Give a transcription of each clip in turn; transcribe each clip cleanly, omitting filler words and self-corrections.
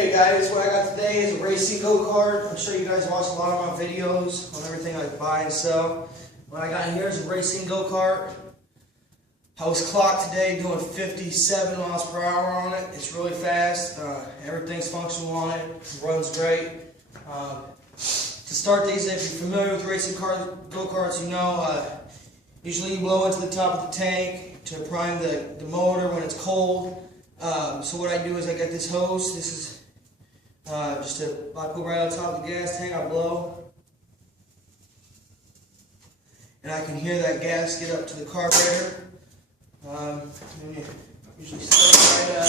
Okay guys, what I got today is a racing go-kart. I'm sure you guys watch a lot of my videos on everything I buy and sell. What I got here is a racing go-kart. I was clocked today doing 57 miles per hour on it. It's really fast. Everything's functional on it. It runs great. To start these, if you're familiar with racing go-karts, you know usually you blow into the top of the tank to prime the motor when it's cold. So what I do is I get this hose. This is I put right on top of the gas tank, I blow, and I can hear that gas get up to the carburetor. And you usually start right up.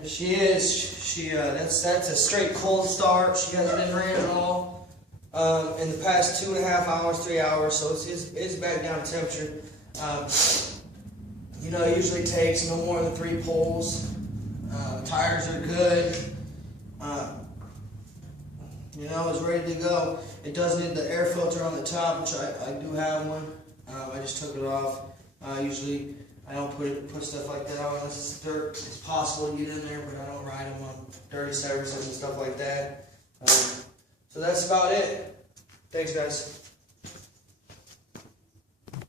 There she is. That's a straight cold start. She hasn't been ran at all in the past 2.5 hours, 3 hours. So it's back down to temperature. You know, it usually takes no more than 3 pulls. Tires are good. You know, it's ready to go. It does need the air filter on the top, which I do have one. I just took it off. Usually I don't put stuff like that on unless it's dirt. It's possible to get in there, but I don't ride them on dirty surfaces and stuff like that. So that's about it. Thanks, guys.